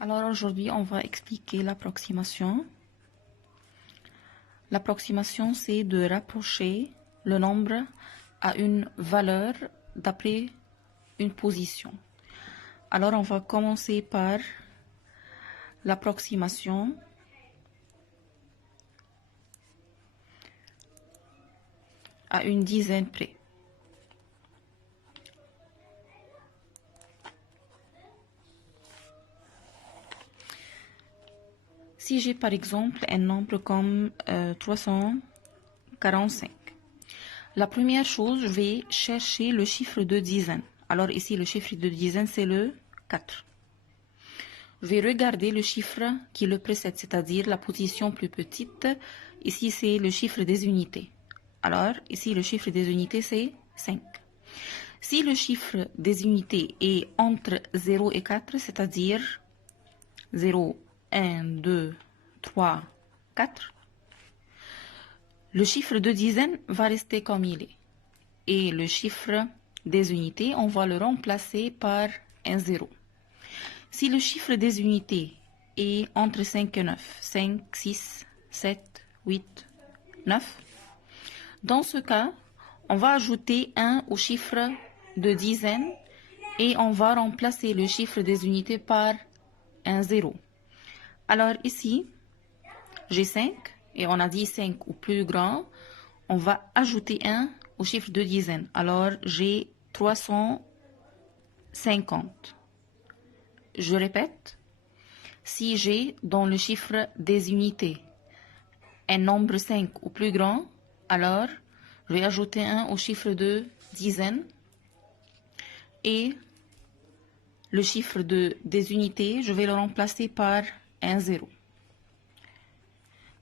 Alors aujourd'hui, on va expliquer l'approximation. L'approximation, c'est de rapprocher le nombre à une valeur d'après une position. Alors on va commencer par l'approximation à une dizaine près. Si j'ai par exemple un nombre comme 345, la première chose, je vais chercher le chiffre de dizaine. Alors ici, le chiffre de dizaine, c'est le 4. Je vais regarder le chiffre qui le précède, c'est-à-dire la position plus petite. Ici, c'est le chiffre des unités. Alors, ici, le chiffre des unités, c'est 5. Si le chiffre des unités est entre 0 et 4, c'est-à-dire 0, 1, 2, 3, 4, le chiffre de dizaine va rester comme il est. Et le chiffre des unités, on va le remplacer par un 0. Si le chiffre des unités est entre 5 et 9, 5, 6, 7, 8, 9, dans ce cas, on va ajouter 1 au chiffre de dizaine et on va remplacer le chiffre des unités par un 0. Alors ici, j'ai 5 et on a dit 5 ou plus grand, on va ajouter 1 au chiffre de dizaine. Alors j'ai 350. Je répète, si j'ai dans le chiffre des unités un nombre 5 ou plus grand, alors je vais ajouter 1 au chiffre de dizaine et le chiffre des unités, je vais le remplacer par un 0.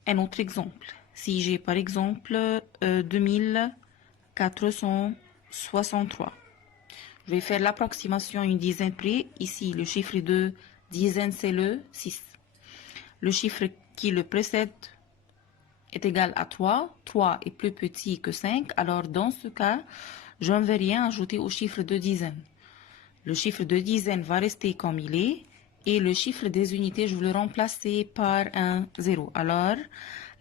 Un autre exemple, si j'ai par exemple 2463, je vais faire l'approximation à une dizaine près. Ici, le chiffre de dizaine, c'est le 6. Le chiffre qui le précède est égal à 3. 3 est plus petit que 5. Alors, dans ce cas, je ne vais rien ajouter au chiffre de dizaine. Le chiffre de dizaine va rester comme il est. Et le chiffre des unités, je vais le remplacer par un 0. Alors,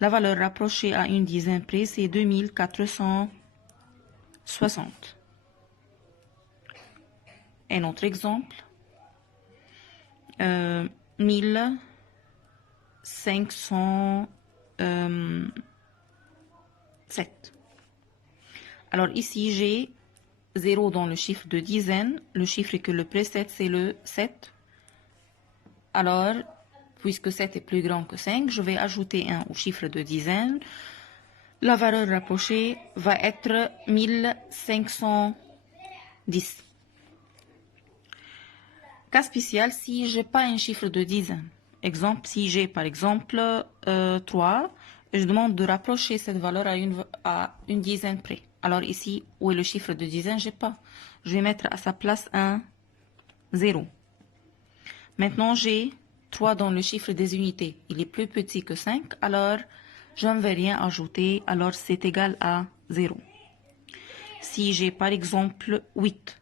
la valeur rapprochée à une dizaine près, c'est 2460. Un autre exemple, 1507. Alors ici, j'ai 0 dans le chiffre de dizaine. Le chiffre que le précède, c'est le 7. Alors, puisque 7 est plus grand que 5, je vais ajouter 1 au chiffre de dizaine. La valeur rapprochée va être 1510. Cas spécial, si je n'ai pas un chiffre de dizaine. Exemple, si j'ai par exemple 3, je demande de rapprocher cette valeur à une dizaine près. Alors ici, où est le chiffre de dizaine, je n'ai pas. Je vais mettre à sa place un 0. Maintenant, j'ai 3 dans le chiffre des unités. Il est plus petit que 5, alors je ne vais rien ajouter, alors c'est égal à 0. Si j'ai par exemple 8,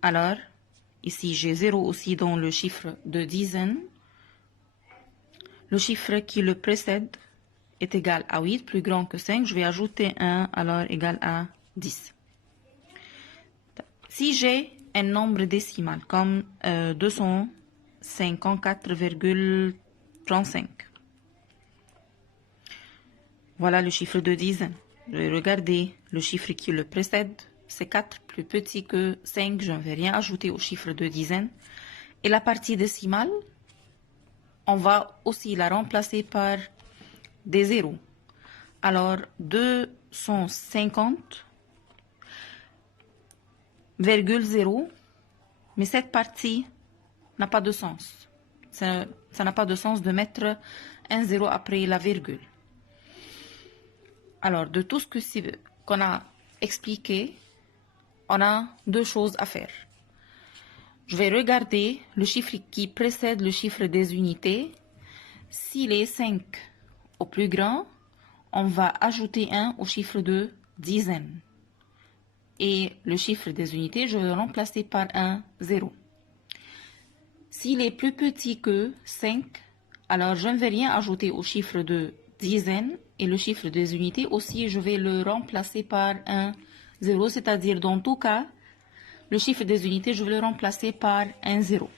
alors ici j'ai 0 aussi dans le chiffre de dizaine. Le chiffre qui le précède est égal à 8, plus grand que 5. Je vais ajouter 1, alors égal à 10. Si j'ai un nombre décimal comme 254,35, voilà le chiffre de dizaine. Je vais regarder le chiffre qui le précède. C'est 4, plus petit que 5. Je ne vais rien ajouter au chiffre de dizaine. Et la partie décimale, on va aussi la remplacer par des zéros. Alors, 250,0, mais cette partie n'a pas de sens. Ça n'a pas de sens de mettre un 0 après la virgule. Alors, de tout ce qu'on a expliqué, on a deux choses à faire. Je vais regarder le chiffre qui précède le chiffre des unités. S'il est 5 au plus grand, on va ajouter 1 au chiffre de dizaine. Et le chiffre des unités, je vais le remplacer par un 0. s'il est plus petit que 5, alors je ne vais rien ajouter au chiffre de dizaines et le chiffre des unités aussi, je vais le remplacer par un 0, c'est-à-dire dans tout cas, le chiffre des unités, je vais le remplacer par un 0.